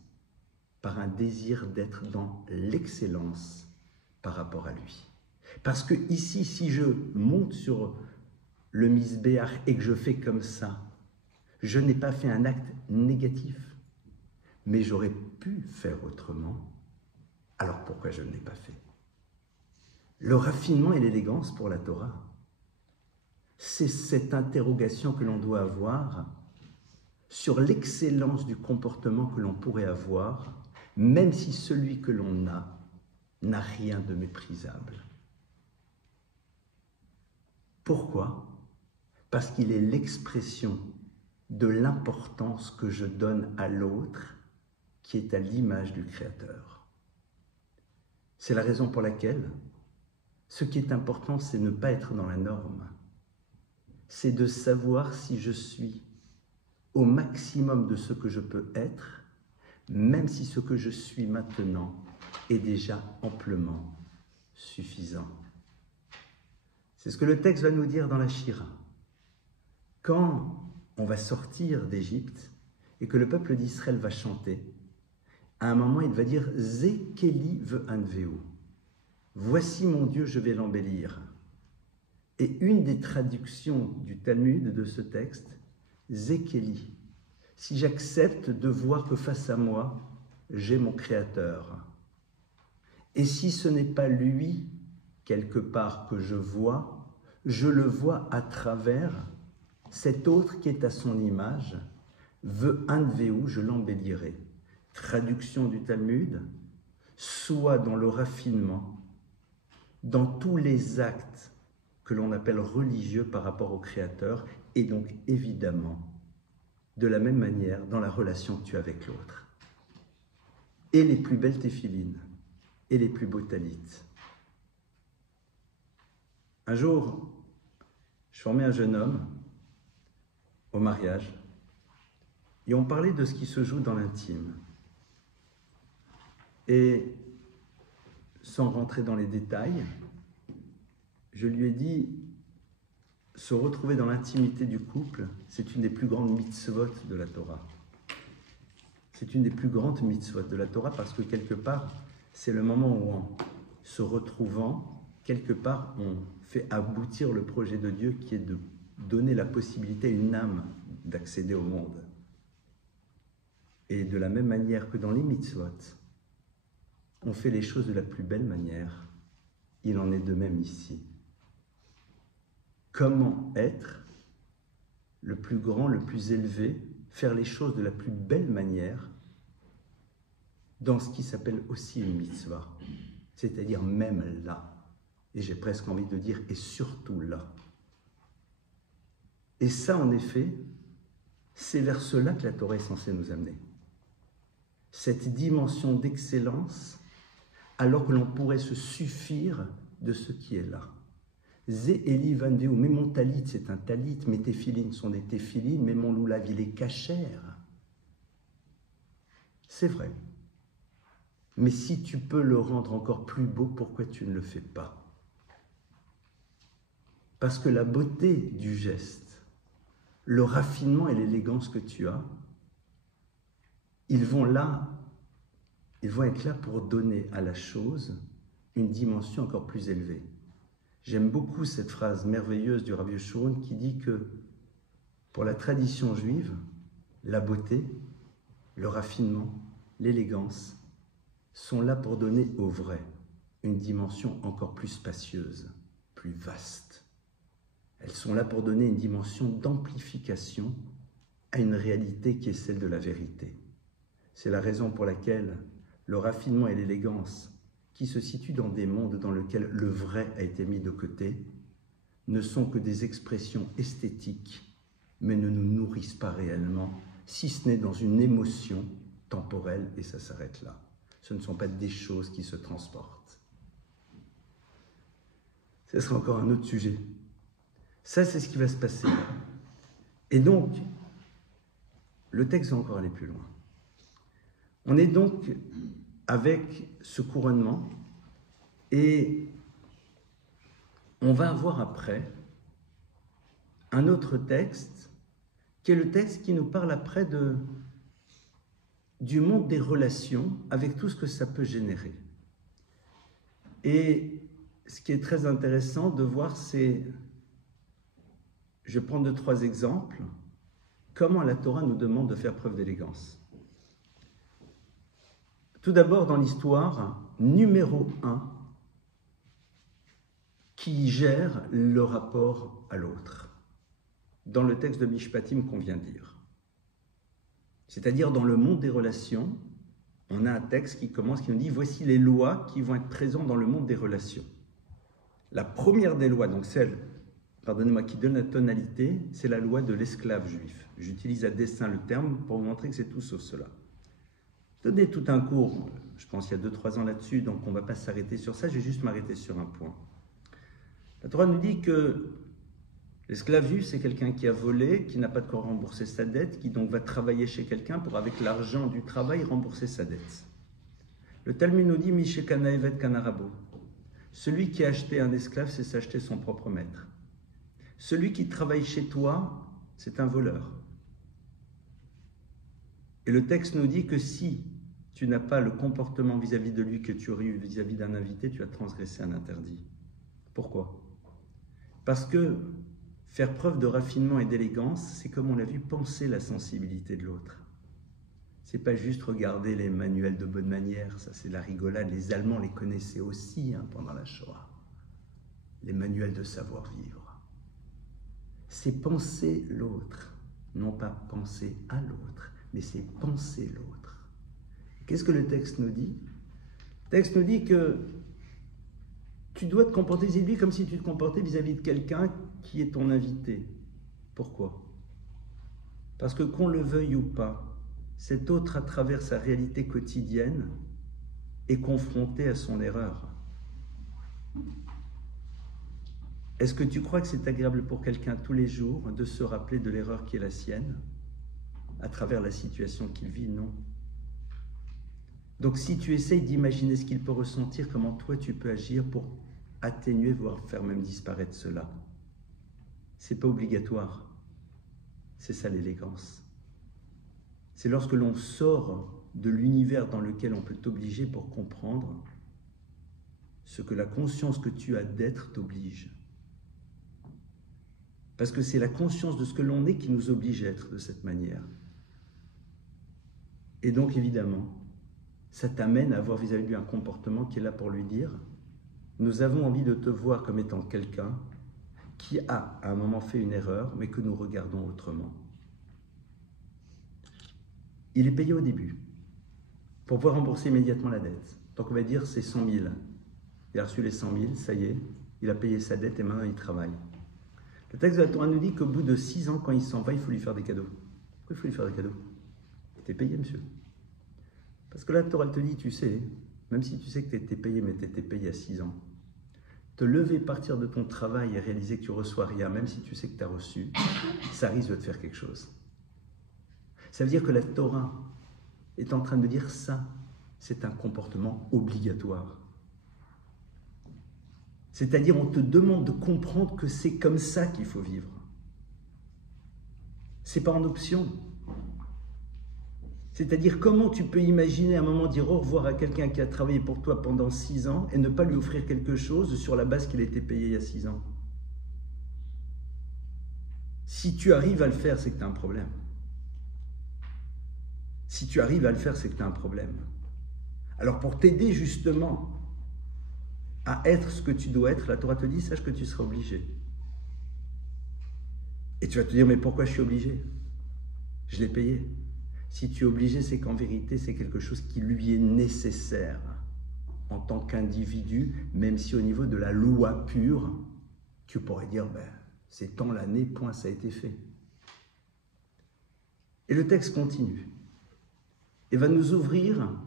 par un désir d'être dans l'excellence par rapport à lui. Parce que ici, si je monte sur le misbéach et que je fais comme ça, je n'ai pas fait un acte négatif, mais j'aurais pu faire autrement. Alors pourquoi je ne l'ai pas fait? Le raffinement et l'élégance pour la Torah, c'est cette interrogation que l'on doit avoir sur l'excellence du comportement que l'on pourrait avoir, même si celui que l'on a n'a rien de méprisable. Pourquoi? Parce qu'il est l'expression de l'importance que je donne à l'autre qui est à l'image du Créateur. C'est la raison pour laquelle ce qui est important, c'est ne pas être dans la norme. C'est de savoir si je suis au maximum de ce que je peux être, même si ce que je suis maintenant est déjà amplement suffisant. C'est ce que le texte va nous dire dans la Shira. Quand on va sortir d'Égypte et que le peuple d'Israël va chanter, à un moment il va dire « Zekeli ve'anveu » « Voici mon Dieu, je vais l'embellir ». Et une des traductions du Talmud de ce texte, « Zekeli », si j'accepte de voir que face à moi, j'ai mon Créateur. Et si ce n'est pas lui, quelque part, que je le vois à travers cet autre qui est à son image, ve'anveu, je l'embellirai. Traduction du Talmud, soit dans le raffinement, dans tous les actes que l'on appelle religieux par rapport au Créateur, et donc évidemment, de la même manière, dans la relation que tu as avec l'autre. Et les plus belles téphilines, et les plus beaux talit. Un jour, je formais un jeune homme au mariage, et on parlait de ce qui se joue dans l'intime. Et sans rentrer dans les détails, je lui ai dit, se retrouver dans l'intimité du couple, c'est une des plus grandes mitzvot de la Torah. C'est une des plus grandes mitzvot de la Torah parce que quelque part, c'est le moment où en se retrouvant, quelque part, on fait aboutir le projet de Dieu qui est de donner la possibilité à une âme d'accéder au monde. Et de la même manière que dans les mitzvot, on fait les choses de la plus belle manière, il en est de même ici. Comment être le plus grand, le plus élevé faire les choses de la plus belle manière dans ce qui s'appelle aussi une mitzvah, c'est-à-dire même là, et j'ai presque envie de dire, et surtout là. Et ça, en effet, c'est vers cela que la Torah est censée nous amener. Cette dimension d'excellence, alors que l'on pourrait se suffire de ce qui est là. Zé Eli Van Veu, mais mon talit, c'est un talit, mes téphilines sont des téphilines, mais mon loulav, il est cachère. C'est vrai. Mais si tu peux le rendre encore plus beau, pourquoi tu ne le fais pas? Parce que la beauté du geste, le raffinement et l'élégance que tu as, ils vont être là pour donner à la chose une dimension encore plus élevée. J'aime beaucoup cette phrase merveilleuse du Rav Yeshurun qui dit que pour la tradition juive, la beauté, le raffinement, l'élégance sont là pour donner au vrai une dimension encore plus spacieuse, plus vaste. Elles sont là pour donner une dimension d'amplification à une réalité qui est celle de la vérité. C'est la raison pour laquelle le raffinement et l'élégance, qui se situent dans des mondes dans lesquels le vrai a été mis de côté, ne sont que des expressions esthétiques, mais ne nous nourrissent pas réellement, si ce n'est dans une émotion temporelle, et ça s'arrête là. Ce ne sont pas des choses qui se transportent. Ce sera encore un autre sujet. Ça, c'est ce qui va se passer. Et donc, le texte va encore aller plus loin. On est donc avec ce couronnement et on va avoir après un autre texte qui est le texte qui nous parle après du monde des relations avec tout ce que ça peut générer. Et ce qui est très intéressant de voir, c'est, je prends 2-3 exemples, comment la Torah nous demande de faire preuve d'élégance. Tout d'abord, dans l'histoire, numéro 1, qui gère le rapport à l'autre, dans le texte de Mishpatim qu'on vient de lire. C'est-à-dire, dans le monde des relations, on a un texte qui commence, qui nous dit « Voici les lois qui vont être présentes dans le monde des relations ». La première des lois, donc celle, pardonnez-moi, qui donne la tonalité, c'est la loi de l'esclave juif. J'utilise à dessein le terme pour vous montrer que c'est tout sauf cela. Donner tout un cours, je pense qu'il y a 2-3 ans là-dessus, donc on ne va pas s'arrêter sur ça, je vais juste m'arrêter sur un point. La Torah nous dit que l'esclave juif, c'est quelqu'un qui a volé, qui n'a pas de quoi rembourser sa dette, qui donc va travailler chez quelqu'un pour, avec l'argent du travail, rembourser sa dette. Le Talmud nous dit « Mishekana evet kanarabo ». Celui qui a acheté un esclave, c'est s'acheter son propre maître. Celui qui travaille chez toi, c'est un voleur. Et le texte nous dit que si tu n'as pas le comportement vis-à-vis de lui que tu aurais eu vis-à-vis d'un invité, tu as transgressé un interdit. Pourquoi? Parce que faire preuve de raffinement et d'élégance, c'est comme on l'a vu, penser la sensibilité de l'autre. C'est pas juste regarder les manuels de bonne manière, ça c'est la rigolade. Les Allemands les connaissaient aussi pendant la Shoah. Les manuels de savoir-vivre. C'est penser l'autre, non pas penser à l'autre, mais c'est penser l'autre. Qu'est-ce que le texte nous dit? Le texte nous dit que tu dois te comporter vis-à-vis de lui comme si tu te comportais vis-à-vis de quelqu'un qui est ton invité. Pourquoi? Parce que qu'on le veuille ou pas, cet autre, à travers sa réalité quotidienne, est confronté à son erreur. Est-ce que tu crois que c'est agréable pour quelqu'un tous les jours de se rappeler de l'erreur qui est la sienne, à travers la situation qu'il vit? Non. Donc si tu essayes d'imaginer ce qu'il peut ressentir, comment toi tu peux agir pour atténuer, voire faire même disparaître cela, c'est pas obligatoire. C'est ça l'élégance. C'est lorsque l'on sort de l'univers dans lequel on peut t'obliger pour comprendre ce que la conscience que tu as d'être t'oblige. Parce que c'est la conscience de ce que l'on est qui nous oblige à être de cette manière. Et donc évidemment, ça t'amène à avoir vis-à-vis de lui un comportement qui est là pour lui dire « Nous avons envie de te voir comme étant quelqu'un qui a à un moment fait une erreur, mais que nous regardons autrement. » il est payé au début pour pouvoir rembourser immédiatement la dette. Donc on va dire c'est 100 000. Il a reçu les 100 000, ça y est, il a payé sa dette et maintenant il travaille. Le texte de la Torah nous dit qu'au bout de 6 ans, quand il s'en va, il faut lui faire des cadeaux. Pourquoi il faut lui faire des cadeaux? T'es payé, monsieur. Parce que la Torah te dit, tu sais, même si tu sais que tu étais payé, mais tu étais payé à 6 ans, te lever, partir de ton travail et réaliser que tu reçois rien, même si tu sais que tu as reçu, ça risque de te faire quelque chose. Ça veut dire que la Torah est en train de dire ça, c'est un comportement obligatoire. C'est-à-dire, on te demande de comprendre que c'est comme ça qu'il faut vivre. C'est pas en option. C'est-à-dire, comment tu peux imaginer à un moment dire au revoir à quelqu'un qui a travaillé pour toi pendant 6 ans et ne pas lui offrir quelque chose sur la base qu'il a été payé il y a 6 ans? Si tu arrives à le faire, c'est que tu as un problème. Si tu arrives à le faire, c'est que tu as un problème. Alors, pour t'aider justement à être ce que tu dois être, la Torah te dit, sache que tu seras obligé. Et tu vas te dire, mais pourquoi je suis obligé? Je l'ai payé. Si tu es obligé, c'est qu'en vérité, c'est quelque chose qui lui est nécessaire en tant qu'individu, même si au niveau de la loi pure, tu pourrais dire, ben, c'est tant l'année, point, ça a été fait. Et le texte continue et va nous ouvrir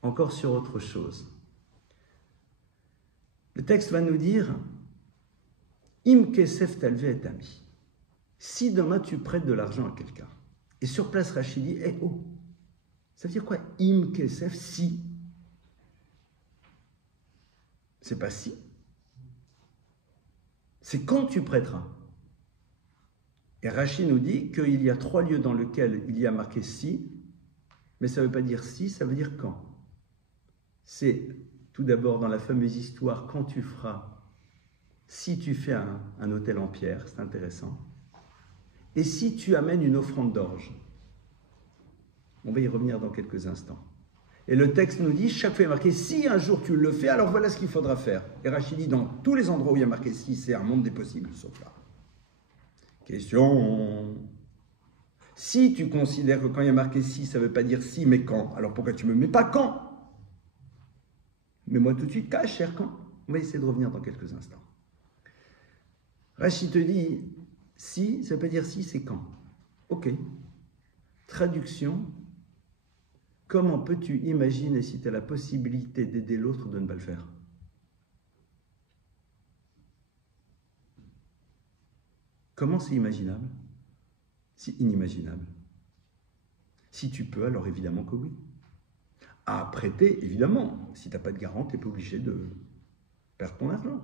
encore sur autre chose. Le texte va nous dire Im kesef talve et ami. Si demain tu prêtes de l'argent à quelqu'un, et sur place Rachid dit oh, ça veut dire quoi Im kesef, si? C'est pas si. C'est quand tu prêteras. Et Rachid nous dit qu'il y a 3 lieux dans lesquels il y a marqué si, mais ça ne veut pas dire si, ça veut dire quand. C'est tout d'abord dans la fameuse histoire, quand tu feras, si tu fais un autel en pierre, c'est intéressant, et si tu amènes une offrande d'orge. On va y revenir dans quelques instants. Et le texte nous dit, chaque fois il y a marqué, si un jour tu le fais, alors voilà ce qu'il faudra faire. Et Rachid dit, dans tous les endroits où il y a marqué si, c'est un monde des possibles, sauf là. Question. Si tu considères que quand il y a marqué si, ça ne veut pas dire si, mais quand, alors pourquoi tu ne me mets pas quand? Mets-moi tout de suite, cher quand? On va essayer de revenir dans quelques instants. Rachid te dit, si, ça ne veut pas dire si, c'est quand. Ok. Traduction. Comment peux-tu imaginer, si tu as la possibilité d'aider l'autre, de ne pas le faire? Comment c'est imaginable? C'est inimaginable. Si tu peux, alors évidemment que oui. À prêter, évidemment. Si tu n'as pas de garant, tu n'es pas obligé de perdre ton argent.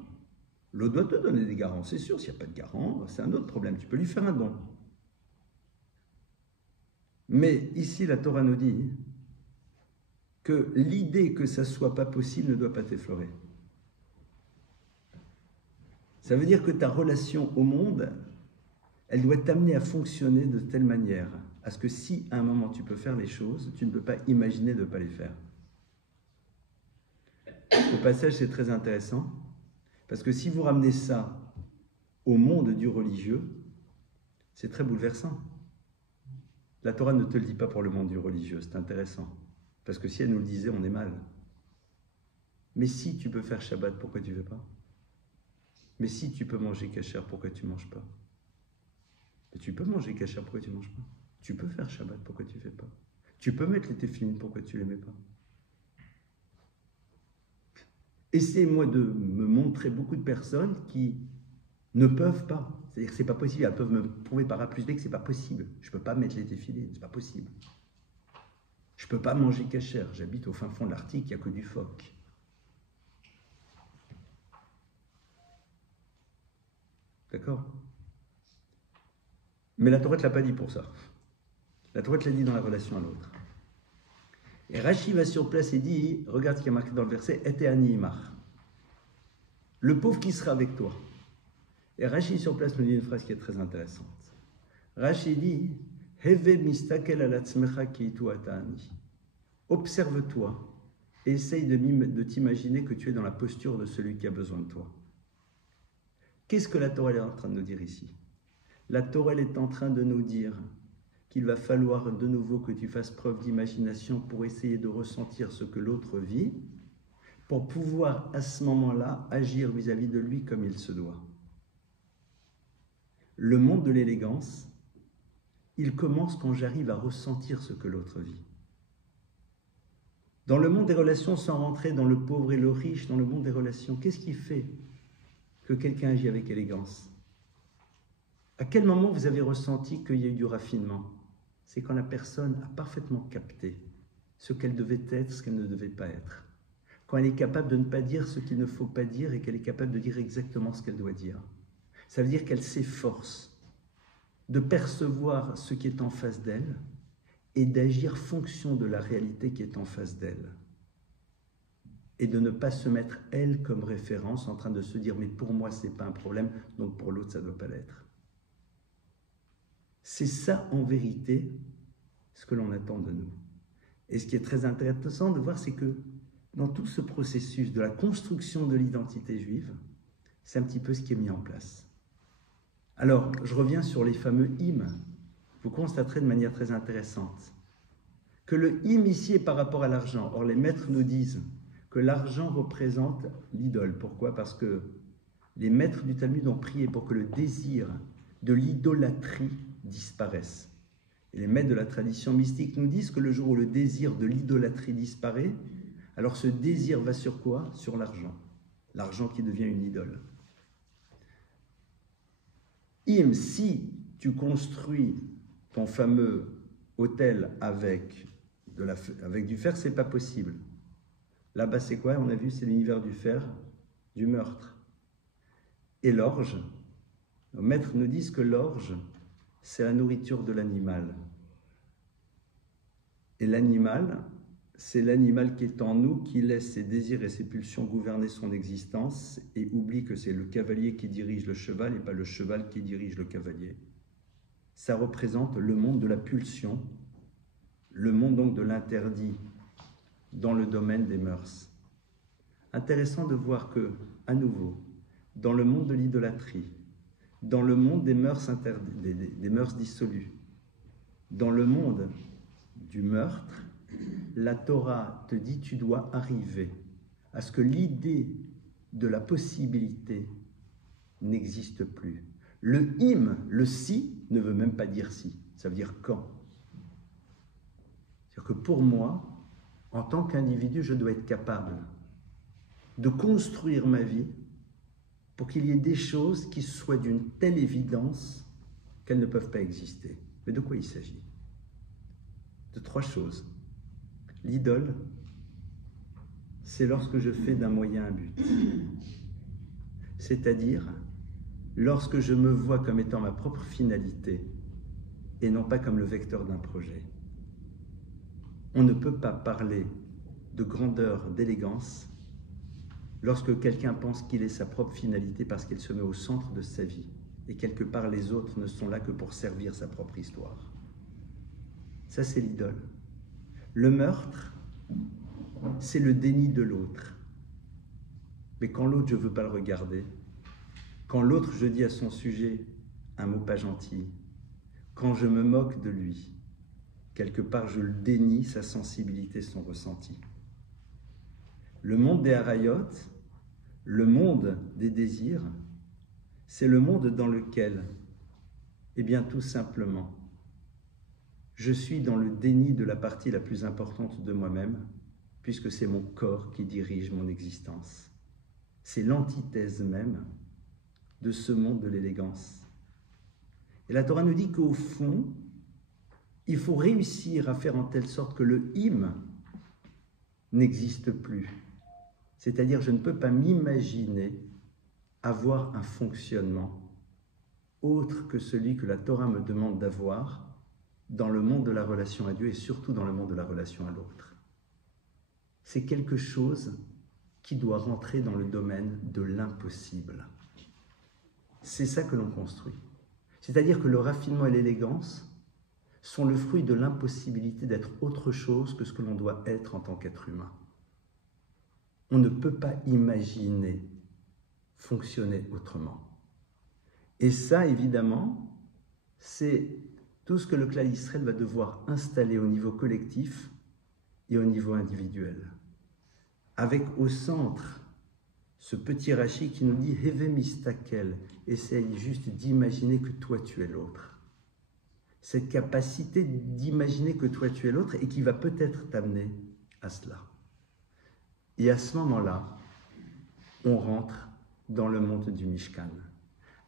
L'autre doit te donner des garants, c'est sûr. S'il n'y a pas de garant, c'est un autre problème. Tu peux lui faire un don. Mais ici, la Torah nous dit que l'idée que ça ne soit pas possible ne doit pas t'effleurer. Ça veut dire que ta relation au monde, elle doit t'amener à fonctionner de telle manière à ce que si à un moment tu peux faire les choses, tu ne peux pas imaginer de ne pas les faire. Le passage, c'est très intéressant, parce que si vous ramenez ça au monde du religieux, c'est très bouleversant. La Torah ne te le dit pas pour le monde du religieux, c'est intéressant. Parce que si elle nous le disait, on est mal. Mais si tu peux faire Shabbat, pourquoi tu ne fais pas? Mais si tu peux manger kasher, pourquoi tu ne manges pas? Mais tu peux manger kasher, pourquoi tu ne manges pas? Tu peux faire Shabbat, pourquoi tu ne fais pas? Tu peux mettre les téfilines, pourquoi tu ne les mets pas? Essayez-moi de me montrer beaucoup de personnes qui ne peuvent pas. C'est-à-dire que ce n'est pas possible. Elles peuvent me prouver par A plus B que ce n'est pas possible. Je ne peux pas mettre les téfilines, ce n'est pas possible. Je ne peux pas manger kasher. J'habite au fin fond de l'Arctique, il n'y a que du phoque. D'accord? Mais la Torah ne l'a pas dit pour ça. La Torah l'a dit dans la relation à l'autre. Et Rashi va sur place et dit, regarde ce qui est marqué dans le verset, « Et ani imach » le pauvre qui sera avec toi. Et Rashi sur place nous dit une phrase qui est très intéressante. Rashi dit, « Heve mistakel al atzmecha kiitu ata'ani » observe-toi et essaye de t'imaginer que tu es dans la posture de celui qui a besoin de toi. Qu'est-ce que la Torah est en train de nous dire ici? La Torah est en train de nous dire qu'il va falloir de nouveau que tu fasses preuve d'imagination pour essayer de ressentir ce que l'autre vit, pour pouvoir à ce moment-là agir vis-à-vis de lui comme il se doit. Le monde de l'élégance, il commence quand j'arrive à ressentir ce que l'autre vit. Dans le monde des relations, sans rentrer dans le pauvre et le riche, dans le monde des relations, qu'est-ce qui fait que quelqu'un agit avec élégance? À quel moment vous avez ressenti qu'il y a eu du raffinement? C'est quand la personne a parfaitement capté ce qu'elle devait être, ce qu'elle ne devait pas être. Quand elle est capable de ne pas dire ce qu'il ne faut pas dire et qu'elle est capable de dire exactement ce qu'elle doit dire. Ça veut dire qu'elle s'efforce de percevoir ce qui est en face d'elle et d'agir fonction de la réalité qui est en face d'elle. Et de ne pas se mettre, elle, comme référence, en train de se dire « mais pour moi, ce n'est pas un problème, donc pour l'autre, ça ne doit pas l'être ». C'est ça, en vérité, ce que l'on attend de nous. Et ce qui est très intéressant de voir, c'est que dans tout ce processus de la construction de l'identité juive, c'est un petit peu ce qui est mis en place. Alors, je reviens sur les fameux hymnes. Vous constaterez de manière très intéressante que le hymne ici est par rapport à l'argent. Or, les maîtres nous disent que l'argent représente l'idole. Pourquoi? Parce que les maîtres du Talmud ont prié pour que le désir de l'idolâtrie disparaisse. Et les maîtres de la tradition mystique nous disent que le jour où le désir de l'idolâtrie disparaît, alors ce désir va sur quoi? Sur l'argent. L'argent qui devient une idole. Si tu construis ton fameux hôtel avec du fer, c'est pas possible. Là-bas, c'est quoi? On a vu, c'est l'univers du fer, du meurtre. Et l'orge, nos maîtres nous disent que l'orge, c'est la nourriture de l'animal. Et l'animal, c'est l'animal qui est en nous, qui laisse ses désirs et ses pulsions gouverner son existence et oublie que c'est le cavalier qui dirige le cheval et pas le cheval qui dirige le cavalier. Ça représente le monde de la pulsion, le monde donc de l'interdit dans le domaine des mœurs. Intéressant de voir que, à nouveau, dans le monde de l'idolâtrie, dans le monde des mœurs des mœurs dissolues, dans le monde du meurtre, la Torah te dit tu dois arriver à ce que l'idée de la possibilité n'existe plus. Le hymne, le si, ne veut même pas dire si, ça veut dire quand. C'est-à-dire que pour moi, en tant qu'individu, je dois être capable de construire ma vie pour qu'il y ait des choses qui soient d'une telle évidence qu'elles ne peuvent pas exister. Mais de quoi il s'agit? De 3 choses. L'idole, c'est lorsque je fais d'un moyen un but. C'est-à-dire, lorsque je me vois comme étant ma propre finalité et non pas comme le vecteur d'un projet. On ne peut pas parler de grandeur, d'élégance, lorsque quelqu'un pense qu'il est sa propre finalité parce qu'il se met au centre de sa vie et quelque part les autres ne sont là que pour servir sa propre histoire. Ça, c'est l'idole. Le meurtre, c'est le déni de l'autre. Mais quand l'autre, je ne veux pas le regarder, quand l'autre, je dis à son sujet un mot pas gentil, quand je me moque de lui, quelque part, je le dénie, sa sensibilité, son ressenti. Le monde des harayot, le monde des désirs, c'est le monde dans lequel, eh bien, tout simplement, je suis dans le déni de la partie la plus importante de moi-même, puisque c'est mon corps qui dirige mon existence. C'est l'antithèse même de ce monde de l'élégance. Et la Torah nous dit qu'au fond, il faut réussir à faire en telle sorte que le hymne n'existe plus. C'est-à-dire, je ne peux pas m'imaginer avoir un fonctionnement autre que celui que la Torah me demande d'avoir dans le monde de la relation à Dieu et surtout dans le monde de la relation à l'autre. C'est quelque chose qui doit rentrer dans le domaine de l'impossible. C'est ça que l'on construit. C'est-à-dire que le raffinement et l'élégance sont le fruit de l'impossibilité d'être autre chose que ce que l'on doit être en tant qu'être humain. On ne peut pas imaginer fonctionner autrement. Et ça, évidemment, c'est tout ce que le Klal Israël va devoir installer au niveau collectif et au niveau individuel. Avec au centre ce petit Rashi qui nous dit « Heve mistakel », essaye juste d'imaginer que toi tu es l'autre. Cette capacité d'imaginer que toi tu es l'autre et qui va peut-être t'amener à cela. Et à ce moment-là, on rentre dans le monde du Mishkan.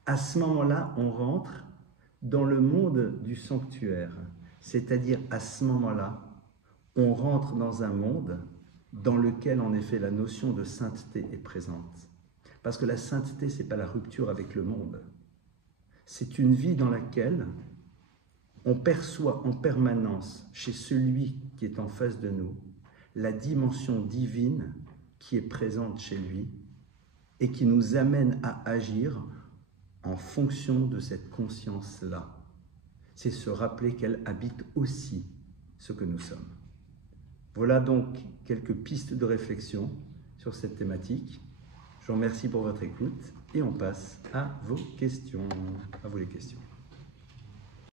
À ce moment-là, on rentre dans le monde du sanctuaire. C'est-à-dire, à ce moment-là, on rentre dans un monde dans lequel, en effet, la notion de sainteté est présente. Parce que la sainteté, ce n'est pas la rupture avec le monde. C'est une vie dans laquelle on perçoit en permanence, chez celui qui est en face de nous, la dimension divine qui est présente chez lui et qui nous amène à agir en fonction de cette conscience-là. C'est se rappeler qu'elle habite aussi ce que nous sommes. Voilà donc quelques pistes de réflexion sur cette thématique. Je vous remercie pour votre écoute et on passe à vos questions. À vous les questions.